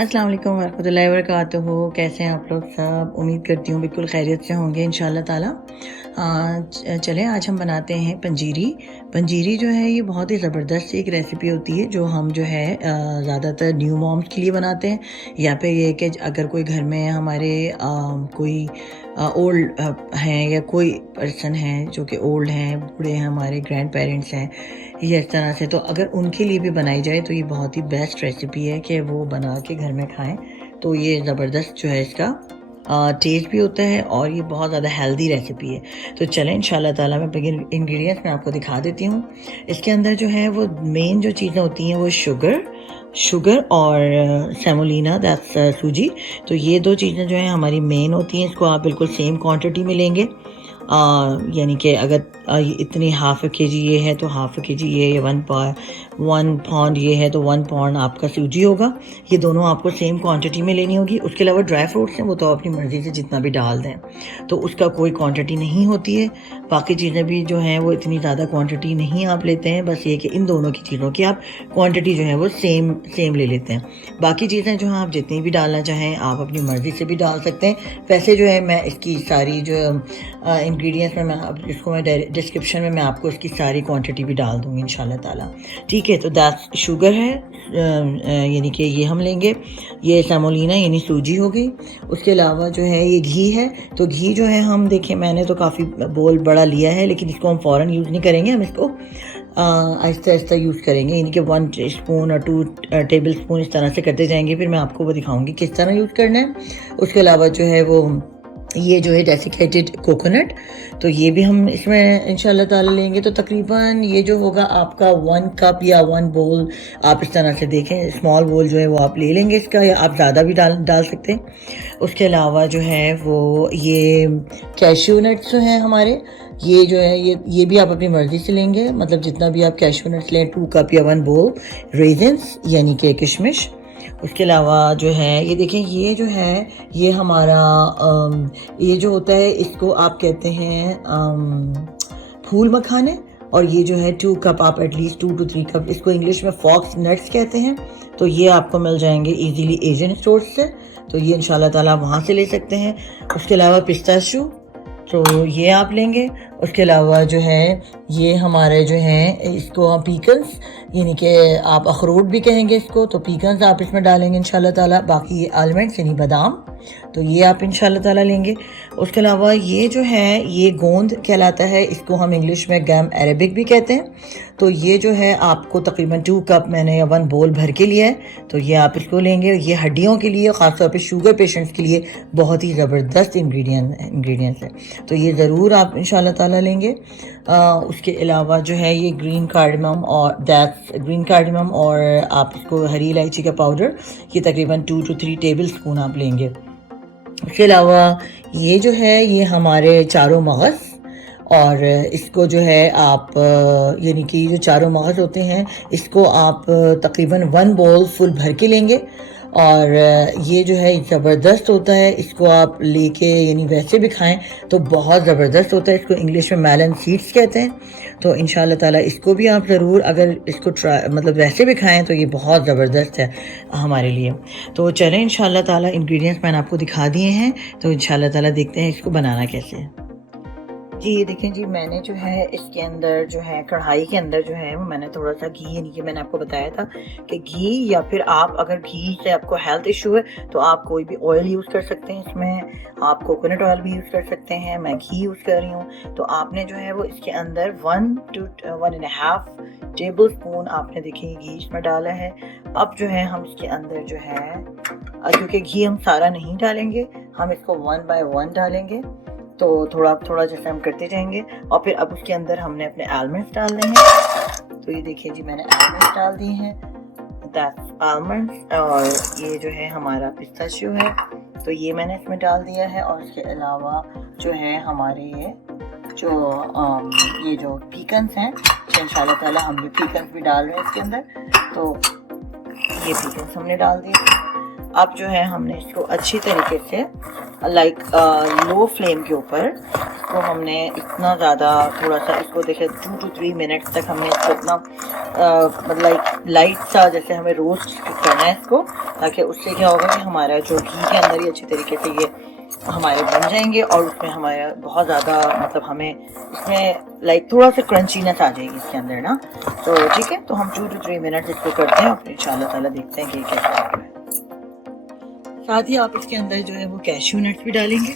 अस्सलाम वालेकुम वरहमतुल्लाहि वबरकातुहू। कैसे हैं आप लोग सब? उम्मीद करती हूँ बिल्कुल खैरियत से होंगे इंशाल्लाह ताला। चलें आज हम बनाते हैं पंजीरी। पंजीरी जो है ये बहुत ही ज़बरदस्त एक रेसिपी होती है जो हम जो है ज़्यादातर न्यू मॉम्स के लिए बनाते हैं, या फिर ये कि अगर कोई घर में हमारे कोई ओल्ड हैं या कोई पर्सन हैं जो कि ओल्ड हैं, बूढ़े हैं, हमारे ग्रैंड पेरेंट्स हैं या इस तरह से, तो अगर उनके लिए भी बनाई जाए तो ये बहुत ही बेस्ट रेसिपी है कि वो बना के घर में खाएं। तो ये ज़बरदस्त जो है इसका टेस्ट भी होता है और ये बहुत ज़्यादा हेल्दी रेसिपी है। तो चलें इंशाल्लाह ताला मैं इंग्रेडिएंट्स मैं आपको दिखा देती हूँ। इसके अंदर जो है वो मेन जो चीज़ें होती हैं वो शुगर और सेमोलिना, दैट्स सूजी। तो ये दो चीज़ें जो हैं हमारी मेन होती हैं। इसको आप बिल्कुल सेम क्वांटिटी में लेंगे, यानी कि अगर इतनी हाफ़ के जी ये है तो हाफ़ के जी ये, 1 पाउंड ये है तो 1 पाउंड आपका सूजी होगा। ये दोनों आपको सेम क्वांटिटी में लेनी होगी। उसके अलावा ड्राई फ्रूट्स हैं वो तो अपनी मर्ज़ी से जितना भी डाल दें, तो उसका कोई क्वांटिटी नहीं होती है। बाकी चीज़ें भी जो हैं वो इतनी ज़्यादा क्वांटिटी नहीं आप लेते हैं, बस ये कि इन दोनों की चीज़ों की आप क्वांटिटी जो है वो सेम ले लेते हैं। बाकी चीज़ें जो हैं आप जितनी भी डालना चाहें आप अपनी मर्ज़ी से भी डाल सकते हैं। वैसे जो है मैं इसकी सारी जो इंग्रेडिएंट्स में मैं अब इसको मैं डिस्क्रिप्शन में मैं आपको इसकी सारी क्वांटिटी भी डाल दूँगी इंशाल्लाह ताला। ठीक है, तो दैट्स शुगर है, यानी कि ये हम लेंगे। ये सेमोलिना यानी सूजी हो गई। उसके अलावा जो है ये घी है। तो घी जो है हम देखें, मैंने तो काफ़ी बोल बड़ा लिया है, लेकिन इसको हम फ़ौरन यूज़ नहीं करेंगे, हम इसको आहिस्ता आहिस्ता यूज़ करेंगे, यानी कि 1 टीस्पून और 2 टेबल स्पून इस तरह से करते जाएंगे। फिर मैं आपको वो दिखाऊंगी किस तरह यूज़ करना है। उसके अलावा जो है वो ये जो है डेसिकेटेड कोकोनट, तो ये भी हम इसमें इंशाल्लाह ताला लेंगे। तो तकरीबन ये जो होगा आपका 1 कप या 1 बोल, आप इस तरह से देखें, स्मॉल बोल जो है वो आप ले लेंगे इसका, या आप ज़्यादा भी डाल सकते हैं। उसके अलावा जो है वो ये कैश्यू नट्स जो हैं हमारे, ये जो है ये भी आप अपनी मर्ज़ी से लेंगे, मतलब जितना भी आप कैश्यू नट्स लें, 2 कप या 1 बोल रेजिन्स यानी कि किशमिश। उसके अलावा जो है ये देखें, ये जो है ये हमारा ये जो होता है इसको आप कहते हैं फूल मखाने, और ये जो है 2 कप, आप एटलीस्ट 2 to 3 कप, इसको इंग्लिश में फॉक्स नट्स कहते हैं। तो ये आपको मिल जाएंगे इजीली एशियन स्टोर्स से, तो ये इंशाल्लाह ताला वहाँ से ले सकते हैं। उसके अलावा पिस्ताशू, तो ये आप लेंगे। उसके अलावा जो है ये हमारे जो हैं इसको हम पीकन्स, यानी कि आप अखरोट भी कहेंगे इसको, तो पीकन्स आप इसमें डालेंगे इंशाल्लाह ताला। बाकी ये आलमंड्स यानी बादाम, तो ये आप इंशाल्लाह ताला लेंगे। उसके अलावा ये जो है ये गोंद कहलाता है, इसको हम इंग्लिश में गम अरेबिक भी कहते हैं। तो ये जो है आपको तकरीबन 2 कप मैंने 1 बोल भर के लिया है, तो ये आप इसको लेंगे। ये हड्डियों के लिए, ख़ासतौर पे शुगर पेशेंट्स के लिए बहुत ही ज़बरदस्त इंग्रेडिएंट्स है, तो ये ज़रूर आप इंशाल्लाह ताला लेंगे। उसके अलावा जो है ये ग्रीन कार्डमम और आप इसको हरी इलायची का पाउडर, ये तकरीबन 2 to 3 टेबल स्पून आप लेंगे। उसके अलावा ये जो है ये हमारे चारों मगज़, और इसको जो है आप यानी कि जो चारों मगज़ होते हैं इसको आप तकरीबन 1 बोल फुल भर के लेंगे, और ये जो है ज़बरदस्त होता है। इसको आप लेके यानी वैसे भी खाएं तो बहुत ज़बरदस्त होता है। इसको इंग्लिश में मेलन सीड्स कहते हैं। तो इंशाल्लाह ताला इसको भी आप ज़रूर, अगर इसको मतलब वैसे भी खाएं तो ये बहुत ज़बरदस्त है हमारे लिए। तो चलें इंशाल्लाह ताला इंग्रेडिएंट्स मैंने आपको दिखा दिए हैं, तो इंशाल्लाह ताला देखते हैं इसको बनाना कैसे है। जी, ये देखें जी, मैंने जो है इसके अंदर जो है कढ़ाई के अंदर जो है मैंने थोड़ा सा घी, यानी कि मैंने आपको बताया था कि घी, या फिर आप अगर घी से आपको हेल्थ इशू है तो आप कोई भी ऑयल यूज़ कर सकते हैं। इसमें आप कोकोनट ऑयल भी यूज़ कर सकते हैं, मैं घी यूज़ कर रही हूँ। तो आपने जो है वो इसके अंदर 1 to 1.5 टेबल स्पून आपने देखिए घी इसमें डाला है। अब जो है हम इसके अंदर जो है, क्योंकि घी हम सारा नहीं डालेंगे, हम इसको 1 by 1 डालेंगे, तो थोड़ा थोड़ा जैसे हम करते जाएंगे। और फिर अब उसके अंदर हमने अपने आलमंड्स डालने हैं। तो ये देखिए जी, मैंने आलमंड्स डाल दिए हैं, दैट्स आलमंड्स। और ये जो है हमारा पिस्ताशियो है, तो ये मैंने इसमें डाल दिया है। और इसके अलावा जो है हमारे ये जो पीकन्स हैं, तो इंशाल्लाह ताला हम ये पीकन्स भी डाल रहे हैं इसके अंदर। तो ये पीकन्स हमने डाल दिए। अब जो है हमने इसको अच्छी तरीके से लाइक लो फ्लेम के ऊपर इसको हमने इतना ज़्यादा थोड़ा सा इसको देखे 2 to 3 मिनट्स तक हमने इसको इतना मतलब लाइट सा जैसे हमें रोस्ट करना है इसको, ताकि उससे क्या होगा कि हमारा जो घी के अंदर ही अच्छी तरीके से ये हमारे बन जाएंगे और उसमें हमारा बहुत ज़्यादा मतलब हमें इसमें लाइक थोड़ा सा क्रंचीनेस आ जाएगी इसके अंदर ना। तो ठीक है, तो हम 2 to 3 मिनट्स इसको करते हैं और फिर इंशाल्लाह ताला देखते हैं कि कैसा आ रहा है। साथ ही आप इसके अंदर जो है वो कैश्यू नट्स भी डालेंगे,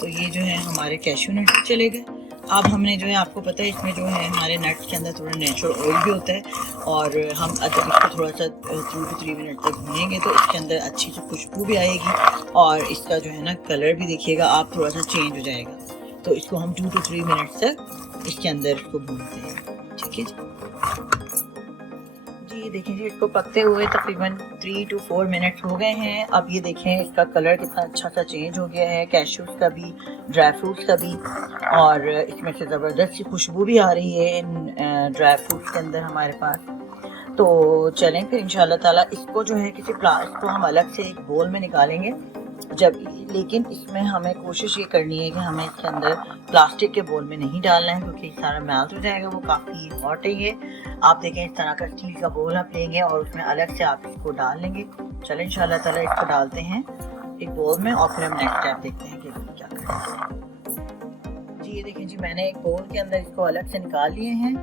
तो ये जो है हमारे कैश्यू नट्स भी चले गए। अब हमने जो है आपको पता है इसमें जो है हमारे नट्स के अंदर थोड़ा नेचुरल ऑयल भी होता है, और हम जब इसको थोड़ा सा 2 to 3 मिनट तक भूनेंगे तो इसके अंदर अच्छी सी खुशबू भी आएगी और इसका जो है ना कलर भी देखिएगा आप थोड़ा सा चेंज हो जाएगा। तो इसको हम 2 to 3 मिनट तक इसके अंदर इसको भूनते हैं। ठीक है जी, ये देखें जी इसको पकते हुए तकरीबन 3 to 4 मिनट्स हो गए हैं। अब ये देखें इसका कलर कितना अच्छा सा चेंज हो गया है, कैश्यूज का भी, ड्राई फ्रूट्स का भी, और इसमें से ज़बरदस्त सी खुशबू भी आ रही है इन ड्राई फ्रूट्स के अंदर हमारे पास। तो चलें फिर इंशाल्लाह ताला इसको जो है किसी इसको हम अलग से एक बोल में निकालेंगे जब, लेकिन इसमें हमें कोशिश ये करनी है कि हमें इसके अंदर प्लास्टिक के बोल में नहीं डालना है, क्योंकि सारा मेल्ट हो जाएगा, वो काफ़ी हॉट है ये। आप देखें इस तरह का स्टील का बोल आप लेंगे और उसमें अलग से आप इसको डाल लेंगे। चलें इंशाल्लाह ताला इसको डालते हैं एक बोल में और फिर हम नेक्स्ट स्टेप देखते हैं कि क्या करें। जी ये देखें जी मैंने एक बोल के अंदर इसको अलग से निकाल लिए हैं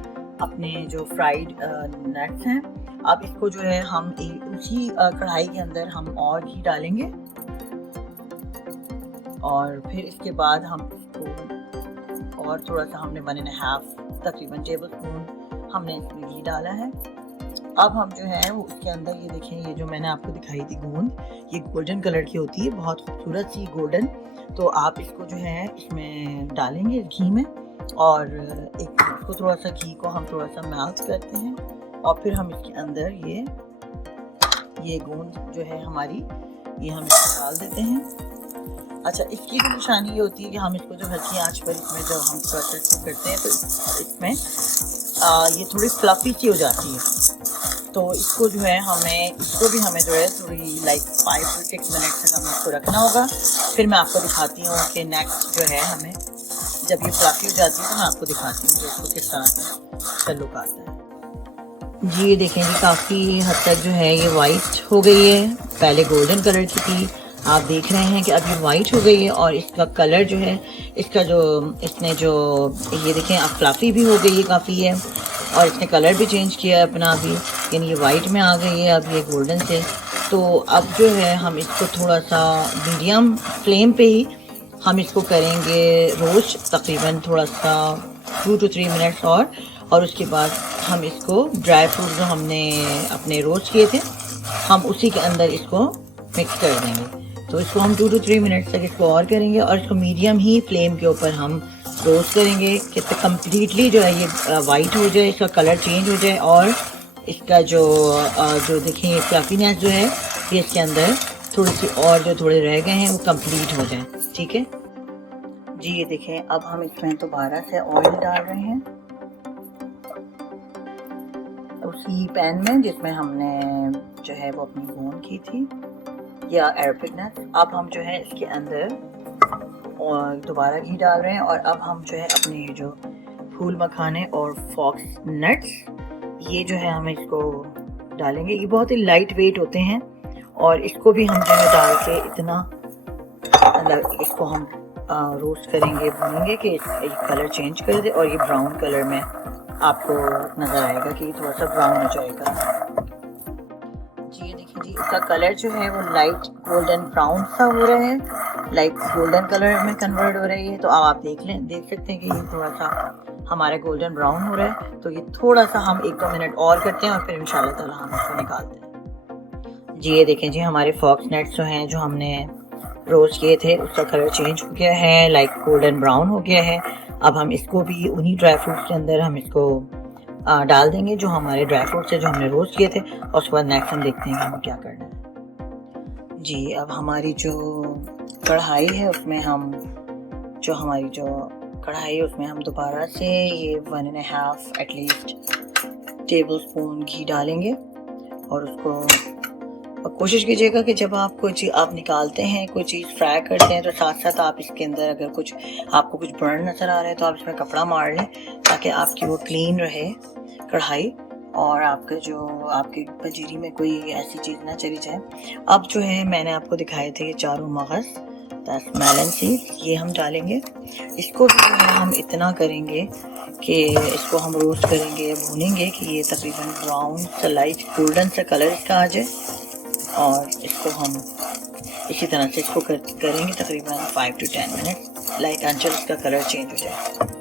अपने जो फ्राइड नट्स हैं। अब इसको जो है हम उसी कढ़ाई के अंदर हम और घी डालेंगे और फिर इसके बाद हम इसको और थोड़ा सा हमने 1.5 तकरीबन टेबल स्पून हमने इसमें घी डाला है। अब हम जो है वो उसके अंदर ये देखें, ये जो मैंने आपको दिखाई थी गूंद, ये गोल्डन कलर की होती है, बहुत खूबसूरत सी गोल्डन। तो आप इसको जो है इसमें डालेंगे घी में और एक इसको थोड़ा सा घी को हम थोड़ा सा मेल्ट करते हैं और फिर हम इसके अंदर ये गूंद जो है हमारी ये हम इसको डाल देते हैं। अच्छा, इसकी जो निशानी ये होती है कि हम इसको जो हल्की आंच पर इसमें जब हम प्रोसेस करते हैं तो इसमें ये थोड़ी फ्लफी सी हो जाती है। तो इसको जो है इसको भी हमें जो है थोड़ी लाइक 5 to 6 मिनट तक हमें इसको रखना होगा। फिर मैं आपको दिखाती हूँ कि नेक्स्ट जो है हमें जब ये फ्लफी हो जाती है तो मैं आपको दिखाती हूँ कि इसको किस तरह से लुक आता है। जी ये देखें जी काफ़ी हद तक जो है ये वाइट हो गई है, पहले गोल्डन कलर की थी, आप देख रहे हैं कि अब ये वाइट हो गई है और इसका कलर जो है इसका जो इसने जो ये देखें अब फ्लफी भी हो गई है काफ़ी है और इसने कलर भी चेंज किया है अपना अभी, यानी ये वाइट में आ गई है अब ये गोल्डन से। तो अब जो है हम इसको थोड़ा सा मीडियम फ्लेम पे ही हम इसको करेंगे रोस्ट तकरीबन थोड़ा सा 2 to 3 मिनट्स और उसके बाद हम इसको ड्राई फ्रूट जो हमने अपने रोस्ट किए थे हम उसी के अंदर इसको मिक्स कर देंगे। तो इसको हम 2 to 3 मिनट्स तक इसको और करेंगे और इसको मीडियम ही फ्लेम के ऊपर हम रोस्ट करेंगे कि कम्प्लीटली जो है ये वाइट हो जाए, इसका कलर चेंज हो जाए और इसका जो देखें फ्लफीनेस जो है ये इसके अंदर थोड़ी सी और जो थोड़े रह गए हैं वो कंप्लीट हो जाए। ठीक है जी, ये देखें अब हम इसमें दोबारा से ऑयल डाल रहे हैं उसी पैन में जिसमें हमने जो है वो अपनी भून की थी या अरेबिक नट्स। अब हम जो है इसके अंदर और दोबारा घी डाल रहे हैं और अब हम जो है अपने जो फूल मखाने और फॉक्स नट्स ये जो है हम इसको डालेंगे। ये बहुत ही लाइट वेट होते हैं और इसको भी हम जो है डाल के इतना इसको हम रोस्ट करेंगे, भूनेंगे कि ये कलर चेंज कर दे और ये ब्राउन कलर में आपको नज़र आएगा कि थोड़ा सा ब्राउन हो जाएगा। जी ये देखिए जी इसका कलर जो है वो लाइट गोल्डन ब्राउन सा हो रहा है, लाइट गोल्डन कलर में कन्वर्ट हो रही है। तो अब आप देख सकते हैं कि ये थोड़ा सा हमारा गोल्डन ब्राउन हो रहा है। तो ये थोड़ा सा हम 1-2 मिनट और करते हैं और फिर इंशाल्लाह ताला हम इसको निकालते हैं। जी ये देखें जी हमारे फॉक्स नट्स जो हैं जो हमने रोस्ट किए थे उसका कलर चेंज हो गया है, लाइट गोल्डन ब्राउन हो गया है। अब हम इसको भी उन्हीं ड्राई फ्रूट्स के अंदर हम इसको डाल देंगे जो हमारे ड्राई फ्रूट्स है जो हमने रोस्ट किए थे और उसके बाद नेक्स्ट हम देखते हैं कि हमें क्या करना है। जी अब हमारी जो कढ़ाई है उसमें हम दोबारा से ये 1.5 एटलीस्ट टेबल स्पून घी डालेंगे और उसको और कोशिश कीजिएगा कि जब आप कोई चीज़ आप निकालते हैं, कोई चीज़ फ्राई करते हैं, तो साथ साथ आप इसके अंदर अगर कुछ आपको कुछ बर्न नज़र आ रहा है तो आप इसमें कपड़ा मार लें, ताकि आपकी वो क्लीन रहे कढ़ाई, और आपके जो आपकी पंजीरी में कोई ऐसी चीज़ ना चली जाए। अब जो है मैंने आपको दिखाए थे ये चारों मगज़, 10 मेलन सीड्स, ये हम डालेंगे। इसको भी जो है हम इतना करेंगे कि इसको हम रोस्ट करेंगे, भूनेंगे कि ये तकरीबन ब्राउन सा लाइट गोल्डन सा कलर इसका आ जाए, और इसको हम इसी तरह से इसको करेंगे तकरीबन 5 to 10 मिनट, लाइट अंचल इसका कलर चेंज हो जाए।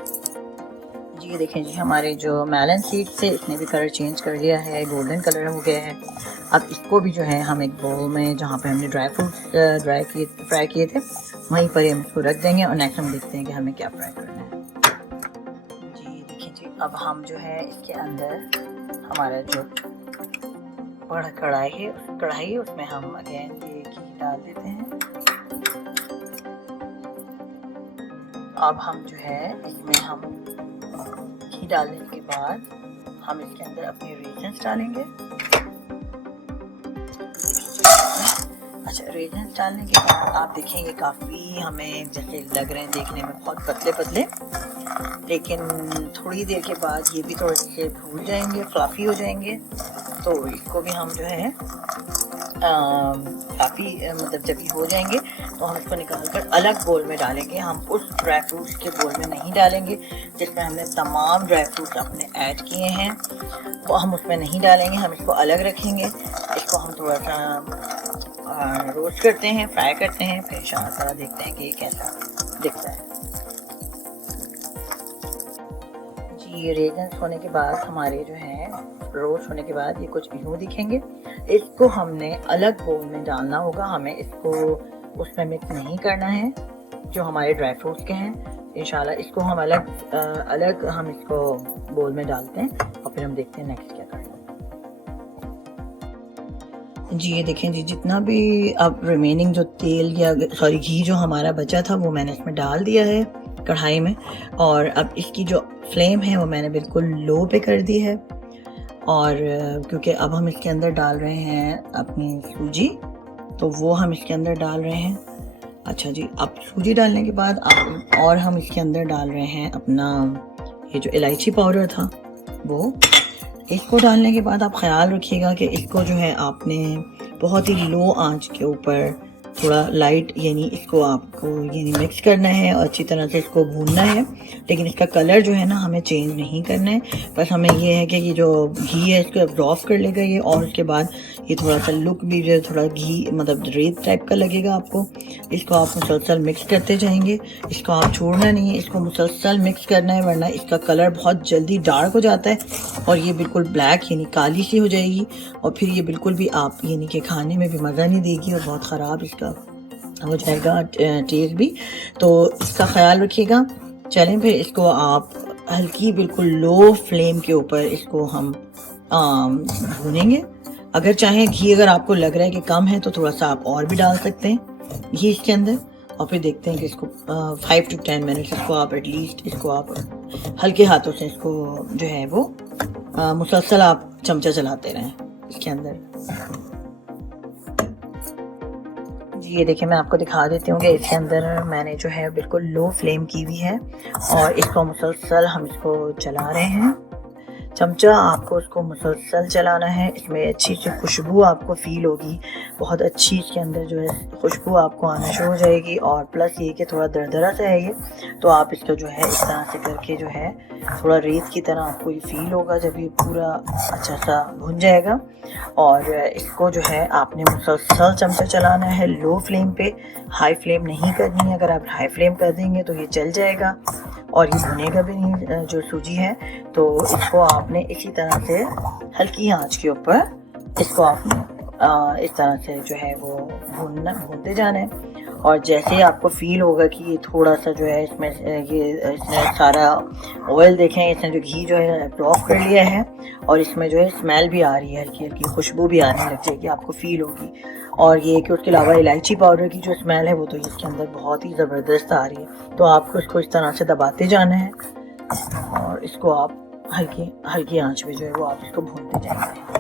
जी ये देखें जी, हमारे जो मेलन सीड से इसने भी कलर चेंज कर लिया है, गोल्डन कलर हो गया है। अब इसको भी जो है हम एक बोल में, जहाँ पे हमने ड्राई फ्रूट्स फ्राई किए थे, वहीं पर हम इसको रख देंगे, और नेक्स्ट हम देखते हैं कि हमें क्या फ्राई करना है। जी देखिए जी, अब हम जो है इसके अंदर हमारा जो बड़ा कढ़ाई उसमें हम अगेन ये घी डाल देते हैं। अब हम जो है इसमें हम घी डालने के बाद हम इसके अंदर अपने रेजन्स डालेंगे। अच्छा, रेजन्स डालने के बाद आप देखेंगे काफ़ी हमें जैसे लग रहे हैं देखने में बहुत पतले पतले, लेकिन थोड़ी देर के बाद ये भी थोड़े से फूल जाएंगे, फ्लफी हो जाएंगे। तो इसको भी हम जो है काफ़ी मतलब जब ये हो जाएंगे तो हम इसको निकाल कर अलग बोल में डालेंगे। हम उस ड्राई फ्रूट्स के बोल में नहीं डालेंगे जिसमें हमने तमाम ड्राई फ्रूट्स अपने ऐड किए हैं, वो हम उसमें नहीं डालेंगे, हम इसको अलग रखेंगे। इसको हम थोड़ा सा रोस्ट करते हैं, फ्राई करते हैं, फिर इंशाअल्लाह देखते हैं कि ये कैसा दिखता है। जी, ये रेजन्स होने के बाद हमारे जो है रोस्ट होने के बाद ये कुछ यूँ दिखेंगे। इसको हमने अलग बोल में डालना होगा, हमें इसको उसमें मिक्स नहीं करना है जो हमारे ड्राई फ्रूट्स के हैं। इंशाल्लाह इसको हम अलग हम इसको बोल में डालते हैं, और फिर हम देखते हैं नेक्स्ट क्या करना है। जी ये देखें जी, जितना भी अब रिमेनिंग जो तेल या सॉरी घी जो हमारा बचा था वो मैंने इसमें डाल दिया है कढ़ाई में, और अब इसकी जो फ्लेम है वो मैंने बिल्कुल लो पे कर दी है। और क्योंकि अब हम इसके अंदर डाल रहे हैं अपनी सूजी, तो वो हम इसके अंदर डाल रहे हैं। अच्छा जी, अब सूजी डालने के बाद और हम इसके अंदर डाल रहे हैं अपना ये जो इलायची पाउडर था वो। इसको डालने के बाद आप ख्याल रखिएगा कि इसको जो है आपने बहुत ही लो आंच के ऊपर थोड़ा लाइट यानी इसको आपको यानी मिक्स करना है और अच्छी तरह से इसको भूनना है, लेकिन इसका कलर जो है ना हमें चेंज नहीं करना है। बस हमें ये है कि ये जो घी है इसको एब्जॉर्ब कर लेगा ये, और उसके बाद ये थोड़ा सा लुक भी जो है थोड़ा घी मतलब रेत टाइप का लगेगा आपको। इसको आप मुसलसल मिक्स करते जाएंगे, इसको आप छोड़ना नहीं है, इसको मुसलसल मिक्स करना है, वरना इसका कलर बहुत जल्दी डार्क हो जाता है और ये बिल्कुल ब्लैक यानी काली सी हो जाएगी, और फिर ये बिल्कुल भी आप यानी कि खाने में भी मज़ा नहीं देगी और बहुत ख़राब इसका हो जाएगा टेस्ट भी। तो इसका ख्याल रखिएगा। चलें फिर इसको आप हल्की बिल्कुल लो फ्लेम के ऊपर इसको हम भूनेंगे। अगर चाहें घी अगर आपको लग रहा है कि कम है तो थोड़ा सा आप और भी डाल सकते हैं घी इसके अंदर, और फिर देखते हैं कि इसको 5 to 10 मिनट्स इसको आप एटलीस्ट इसको आप हल्के हाथों से इसको जो है वो मुसलसल आप चमचा चलाते रहें इसके अंदर। जी ये देखिए, मैं आपको दिखा देती हूँ कि इसके अंदर मैंने जो है बिल्कुल लो फ्लेम की हुई है और इसको मुसलसल हम इसको चला रहे हैं। चमचा आपको उसको मुसलसल चलाना है, इसमें अच्छी सी खुशबू आपको फील होगी, बहुत अच्छी इसके अंदर जो है खुशबू आपको आना शुरू हो जाएगी। और प्लस ये कि थोड़ा दरदरा सा है ये, तो आप इसको जो है इस तरह से करके जो है थोड़ा रेत की तरह आपको ये फील होगा जब ये पूरा अच्छा सा भुन जाएगा। और इसको जो है आपने मुसलसल चमचा चलाना है लो फ्लेम पे, हाई फ्लेम नहीं करनी है। अगर आप हाई फ्लेम कर देंगे तो ये जल जाएगा और ये भुनेगा भी नहीं जो सूजी है। तो इसको आपने इसी तरह से हल्की आंच के ऊपर इसको आपने इस तरह से जो है वो भूनते जाना है। और जैसे ही आपको फील होगा कि ये थोड़ा सा जो है इसने सारा ऑयल देखें, इसने जो घी जो है एब्जॉर्ब कर लिया है और इसमें जो है स्मेल भी आ रही है, हल्की हल्की खुशबू भी आने लग जाएगी, आपको फील होगी। और ये कि उसके अलावा इलायची पाउडर की जो स्मेल है वो तो इसके अंदर बहुत ही ज़बरदस्त आ रही है। तो आपको इसको इस तरह से दबाते जाना है और इसको आप हल्की आंच में जो है वो आप इसको भूनते जाएंगे।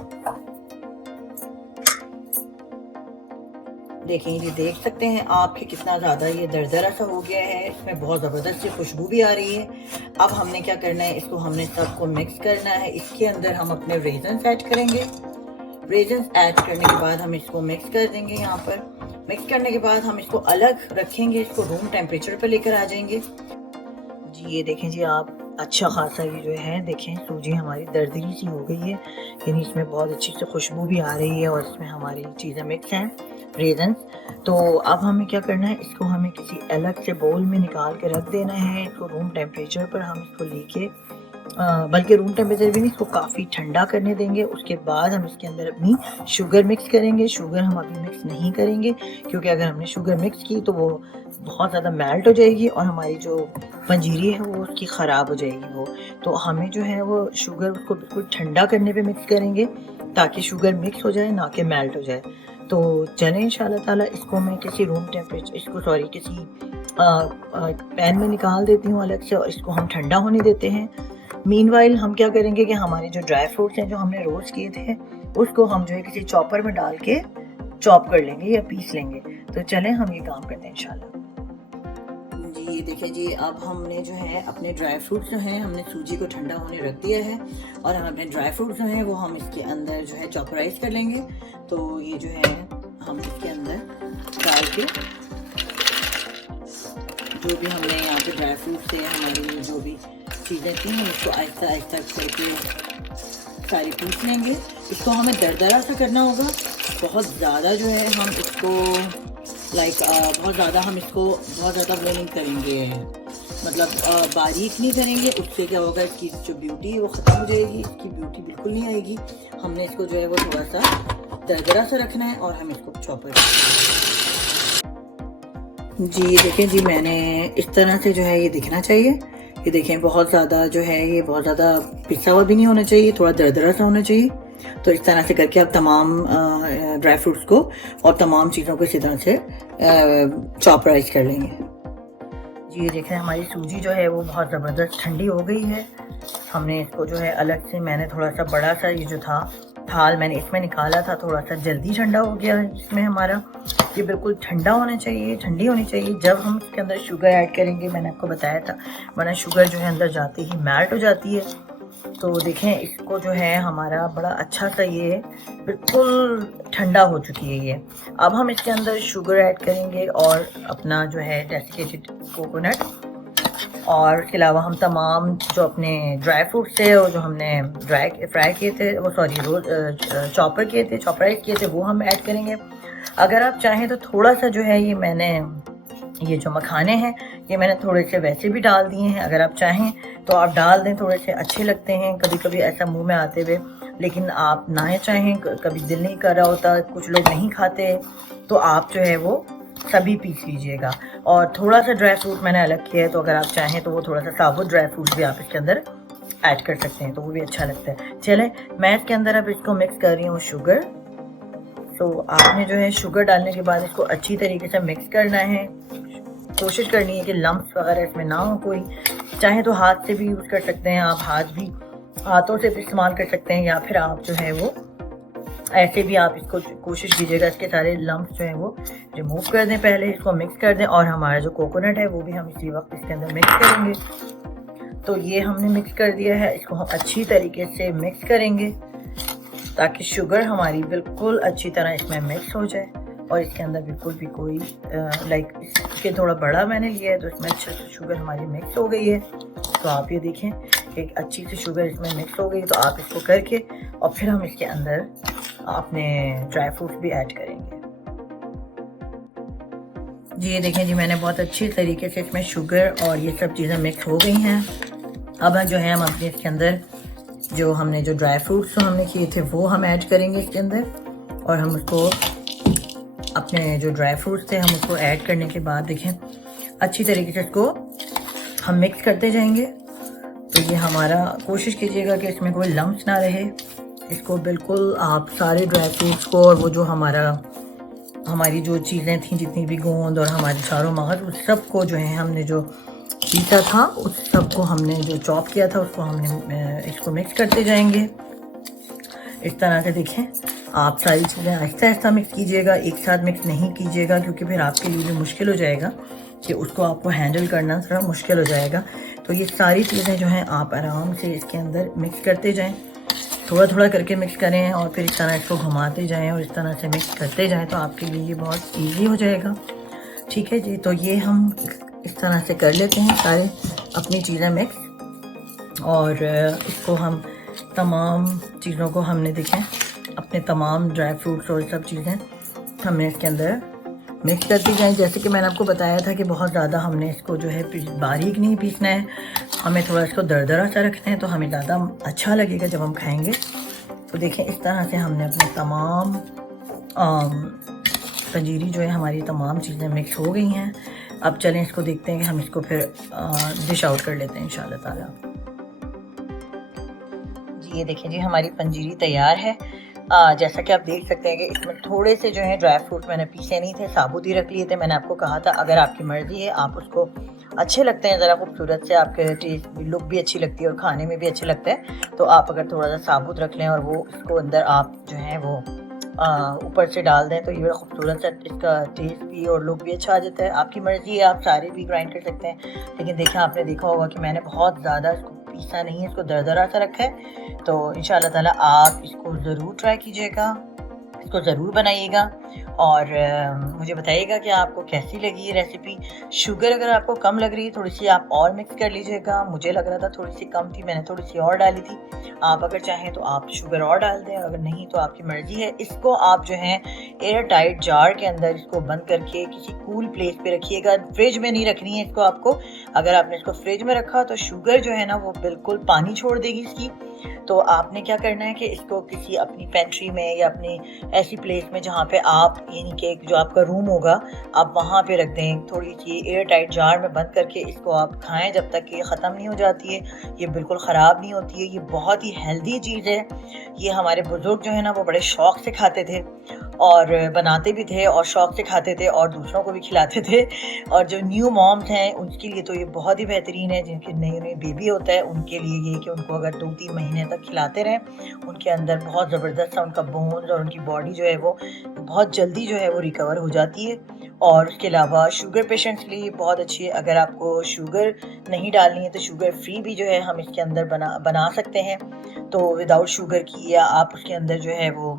देखें जी, देख सकते हैं आप कि कितना ज़्यादा ये दरदरा सा हो गया है, इसमें बहुत ज़बरदस्त सी खुशबू भी आ रही है। अब हमने क्या करना है, इसको हमने सबको मिक्स करना है। इसके अंदर हम अपने रेजन्स ऐड करेंगे। रेजन्स ऐड करने के बाद हम इसको मिक्स कर देंगे। यहाँ पर मिक्स करने के बाद हम इसको अलग रखेंगे, इसको रूम टेम्परेचर पर लेकर आ जाएंगे। जी ये देखें जी आप, अच्छा खासा ये जो है देखें सूजी हमारी दरदरी सी हो गई है, यानी इसमें बहुत अच्छी से खुशबू भी आ रही है और इसमें हमारी चीज़ें मिक्स हैं, रेजन्स। तो अब हमें क्या करना है, इसको हमें किसी अलग से बोल में निकाल के रख देना है। इसको रूम टेम्परेचर पर हम इसको लेके, बल्कि रूम टेम्परेचर भी नहीं, इसको काफ़ी ठंडा करने देंगे। उसके बाद हम इसके अंदर अपनी शुगर मिक्स करेंगे। शुगर हम अभी मिक्स नहीं करेंगे क्योंकि अगर हमने शुगर मिक्स की तो वो बहुत ज़्यादा मेल्ट हो जाएगी और हमारी जो पंजीरी है वो उसकी ख़राब हो जाएगी वो। तो हमें जो है वो शुगर उसको बिल्कुल ठंडा करने पे मिक्स करेंगे ताकि शुगर मिक्स हो जाए, ना कि मेल्ट हो जाए। तो चलें इंशाल्लाह ताला इसको मैं किसी रूम टेम्परेचर, इसको सॉरी किसी पैन में निकाल देती हूँ अलग से और इसको हम ठंडा होने देते हैं। मीनवाइल हम क्या करेंगे कि हमारे जो ड्राई फ्रूट्स हैं जो हमने रोस्ट किए थे उसको हम जो है किसी चॉपर में डाल के चॉप कर लेंगे या पीस लेंगे। तो चलें हम ये काम करते हैं इंशाल्लाह। जी देखिए जी, अब हमने जो है अपने ड्राई फ्रूट्स जो हैं, हमने सूजी को ठंडा होने रख दिया है और हम अपने ड्राई फ्रूट्स जो हैं वो हम इसके अंदर जो है चॉपराइज कर लेंगे। तो ये जो है हम इसके अंदर डाल के जो भी हमने यहाँ पे ड्राई फ्रूट से हमारी जो भी चीज़ें थी हम इसको आहिस्ता आहिस्ता करके सारी पीस लेंगे। इसको हमें दरदरा सा करना होगा, बहुत ज़्यादा जो है हम इसको बहुत ज़्यादा हम इसको बहुत ज़्यादा वो नहीं करेंगे, मतलब बारीक नहीं करेंगे। उससे क्या होगा, इसकी जो ब्यूटी है वो ख़त्म हो जाएगी, इसकी ब्यूटी बिल्कुल नहीं आएगी। हमने इसको जो है वो थोड़ा सा दरदरा सा रखना है और हम इसको चॉपर। जी ये देखें जी, मैंने इस तरह से जो है ये दिखना चाहिए। ये देखें बहुत ज़्यादा जो है ये बहुत ज़्यादा पिसा हुआ भी नहीं होना चाहिए, थोड़ा दरदरा सा होना चाहिए। तो इस तरह से करके आप तमाम ड्राई फ्रूट्स को और तमाम चीज़ों को इसी तरह से चॉपराइज कर लेंगे। जी ये देखें हमारी सूजी जो है वो बहुत ज़बरदस्त ठंडी हो गई है। हमने इसको जो है अलग से, मैंने थोड़ा सा बड़ा सा ये जो था थाल मैंने इसमें निकाला था, थोड़ा सा जल्दी ठंडा हो गया है। इसमें हमारा ये बिल्कुल ठंडा होना चाहिए, ठंडी होनी चाहिए जब हम इसके अंदर शुगर ऐड करेंगे। मैंने आपको बताया था, वरना शुगर जो है अंदर जाते ही मेल्ट हो जाती है। तो देखें इसको जो है हमारा बड़ा अच्छा सा ये बिल्कुल ठंडा हो चुकी है ये। अब हम इसके अंदर शुगर ऐड करेंगे और अपना जो है डेसिकेटेड कोकोनट, और इसके अलावा हम तमाम जो अपने ड्राई फ्रूट्स थे और जो हमने फ्राई किए थे, वो सॉरी रोज चॉपर किए थे, चॉपराइज किए थे, वो हम ऐड करेंगे। अगर आप चाहें तो थोड़ा सा जो है ये जो मखाने हैं ये मैंने थोड़े से वैसे भी डाल दिए हैं। अगर आप चाहें तो आप डाल दें, थोड़े से अच्छे लगते हैं कभी कभी ऐसा मुंह में आते हुए। लेकिन आप ना चाहें, कभी दिल नहीं कर रहा होता, कुछ लोग नहीं खाते, तो आप जो है वो सभी पीस लीजिएगा। और थोड़ा सा ड्राई फ्रूट मैंने अलग किया है, तो अगर आप चाहें तो वो थोड़ा सा साबुत ड्राई फ्रूट भी आप इसके अंदर ऐड कर सकते हैं, तो वो भी अच्छा लगता है। चलें मैं इसके अंदर अब इसको मिक्स कर रही हूँ शुगर। तो आपने जो है शुगर डालने के बाद इसको अच्छी तरीके से मिक्स करना है। कोशिश करनी है कि लम्प्स वगैरह इसमें ना हो कोई। चाहे तो हाथ से भी यूज़ कर सकते हैं आप, हाथों से भी इस्तेमाल कर सकते हैं, या फिर आप जो है वो ऐसे भी आप इसको कोशिश कीजिएगा इसके सारे लम्प्स जो हैं वो रिमूव कर दें। पहले इसको मिक्स कर दें और हमारा जो कोकोनट है वो भी हम इसी वक्त इसके अंदर मिक्स करेंगे। तो ये हमने मिक्स कर दिया है, इसको हम अच्छी तरीके से मिक्स करेंगे ताकि शुगर हमारी बिल्कुल अच्छी तरह इसमें मिक्स हो जाए और इसके अंदर बिल्कुल भी कोई इसके थोड़ा बड़ा मैंने लिया है तो इसमें अच्छे से शुगर हमारी मिक्स हो गई है। तो आप ये देखें कि अच्छी सी शुगर इसमें मिक्स हो गई। तो आप इसको करके और फिर हम इसके अंदर अपने ड्राई फ्रूट्स भी ऐड करेंगे। जी ये देखें जी, मैंने बहुत अच्छी तरीके से इसमें शुगर और ये सब चीज़ें मिक्स हो गई हैं। अब जो है हम अपने इसके अंदर जो हमने जो ड्राई फ्रूट्स हमने किए थे वो हम ऐड करेंगे इसके अंदर, और हम उसको अपने जो ड्राई फ्रूट्स थे हम उसको ऐड करने के बाद देखें अच्छी तरीके से इसको हम मिक्स करते जाएंगे। तो ये हमारा, कोशिश कीजिएगा कि इसमें कोई लम्प्स ना रहे। इसको बिल्कुल आप सारे ड्राई फ्रूट्स को और वो जो हमारी जो चीज़ें थी, जितनी भी गोंद और हमारे चारों मगज, उस सब को जो है हमने जो पीसा था उस सब को हमने जो चॉप किया था उसको हमने इसको मिक्स करते जाएंगे इस तरह से। देखें आप सारी चीज़ें आहिस्ता आहिस्ता मिक्स कीजिएगा, एक साथ मिक्स नहीं कीजिएगा, क्योंकि फिर आपके लिए भी मुश्किल हो जाएगा कि उसको आपको हैंडल करना थोड़ा मुश्किल हो जाएगा। तो ये सारी चीज़ें जो हैं आप आराम से इसके अंदर मिक्स करते जाएं, थोड़ा थोड़ा करके मिक्स करें और फिर इस तरह इसको घुमाते जाएं और इस तरह से मिक्स करते जाएं, तो आपके लिए ये बहुत ईजी हो जाएगा। ठीक है जी, तो ये हम इस तरह से कर लेते हैं सारे अपनी चीज़ें मिक्स, और इसको हम तमाम चीज़ों को हमने देखें अपने तमाम ड्राई फ्रूट्स और सब चीज़ें हमने इसके अंदर मिक्स करती जाएं। जैसे कि मैंने आपको बताया था कि बहुत ज़्यादा हमने इसको जो है बारीक नहीं पीसना है, हमें थोड़ा इसको दरदरा सा रखना है, तो हमें ज़्यादा अच्छा लगेगा जब हम खाएंगे। तो देखें इस तरह से हमने अपने तमाम पंजीरी जो है हमारी तमाम चीज़ें मिक्स हो गई हैं। अब चलें इसको देखते हैं कि हम इसको फिर डिश आउट कर लेते हैं इंशाल्लाह ताला। जी ये देखें जी हमारी पंजीरी तैयार है। जैसा कि आप देख सकते हैं कि इसमें थोड़े से जो है ड्राई फ्रूट मैंने पीसे नहीं थे, साबुत ही रख लिए थे। मैंने आपको कहा था अगर आपकी मर्ज़ी है, आप उसको अच्छे लगते हैं ज़रा खूबसूरत से, आपके टेस्ट लुक भी अच्छी लगती है और खाने में भी अच्छा लगता है, तो आप अगर थोड़ा सा साबुत रख लें और वो उसको अंदर आप जो है वो ऊपर से डाल दें, तो ये बड़ा खूबसूरत सा इसका टेस्ट भी और लुक भी अच्छा आ जाता है। आपकी मर्ज़ी है, आप सारे भी ग्राइंड कर सकते हैं, लेकिन देखें आपने देखा होगा कि मैंने बहुत ज़्यादा इसको पीसा नहीं है, इसको दरदरा सा रखा है। तो इंशाल्लाह ताला आप इसको ज़रूर ट्राई कीजिएगा, इसको ज़रूर बनाइएगा और मुझे बताइएगा कि आपको कैसी लगी ये रेसिपी। शुगर अगर आपको कम लग रही है थोड़ी सी आप और मिक्स कर लीजिएगा। मुझे लग रहा था थोड़ी सी कम थी, मैंने थोड़ी सी और डाली थी। आप अगर चाहें तो आप शुगर और डाल दें, अगर नहीं तो आपकी मर्ज़ी है। इसको आप जो है एयर टाइट जार के अंदर इसको बंद करके किसी कूल प्लेस पे रखिएगा। फ्रिज में नहीं रखनी है इसको आपको। अगर आपने इसको फ्रिज में रखा तो शुगर जो है ना वो बिल्कुल पानी छोड़ देगी इसकी। तो आपने क्या करना है कि इसको किसी अपनी पेंट्री में या अपनी ऐसी प्लेस में जहाँ पे आप यानी कि जो आपका रूम होगा आप वहाँ पे रख दें, थोड़ी सी एयर टाइट जार में बंद करके इसको आप खाएं जब तक कि ये ख़त्म नहीं हो जाती है। ये बिल्कुल ख़राब नहीं होती है, ये बहुत ही हेल्दी चीज़ है। ये हमारे बुज़ुर्ग जो है ना वो बड़े शौक़ से खाते थे और बनाते भी थे और शौक़ से खाते थे और दूसरों को भी खिलाते थे। और जो न्यू मॉम्स हैं उनके लिए तो ये बहुत ही बेहतरीन है, जिनके नए नए बेबी होता है उनके लिए ये कि उनको अगर 2-3 महीने तक खिलाते रहें, उनके अंदर बहुत ज़बरदस्त सा उनका बोन्स और उनकी बॉडी जो है वो बहुत जल्दी जो है वो रिकवर हो जाती है। और उसके अलावा शुगर पेशेंट्स के लिए बहुत अच्छी है। अगर आपको शुगर नहीं डालनी है तो शुगर फ्री भी जो है हम इसके अंदर बना सकते हैं। तो विदाउट शुगर की या आप उसके अंदर जो है वो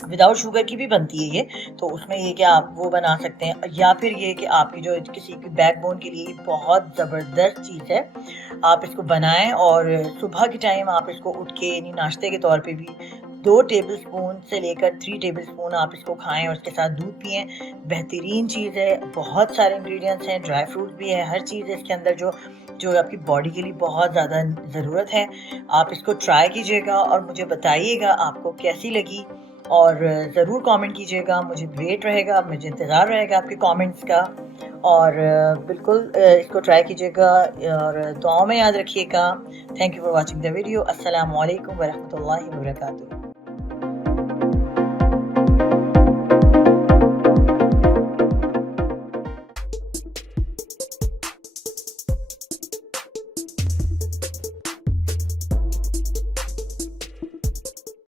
विदाउट शुगर की भी बनती है ये, तो उसमें ये कि आप वो बना सकते हैं। या फिर ये कि आपकी जो किसी की बैकबोन के लिए बहुत ज़बरदस्त चीज़ है, आप इसको बनाएं और सुबह के टाइम आप इसको उठ के यानी नाश्ते के तौर पे भी 2 टेबलस्पून से लेकर 3 टेबलस्पून आप इसको खाएं और उसके साथ दूध पिएं। बेहतरीन चीज़ है, बहुत सारे इंग्रेडिएंट्स हैं, ड्राई फ्रूट भी है, हर चीज़ है इसके अंदर जो आपकी बॉडी के लिए बहुत ज़्यादा ज़रूरत है। आप इसको ट्राई कीजिएगा और मुझे बताइएगा आपको कैसी लगी और ज़रूर कमेंट कीजिएगा। मुझे वेट रहेगा, मुझे इंतज़ार रहेगा आपके कमेंट्स का। और बिल्कुल इसको ट्राई कीजिएगा और दुआओं में याद रखिएगा। Thank you for watching the video. अस्सलामु अलैकुम व रहमतुल्लाहि व बरकातुहू।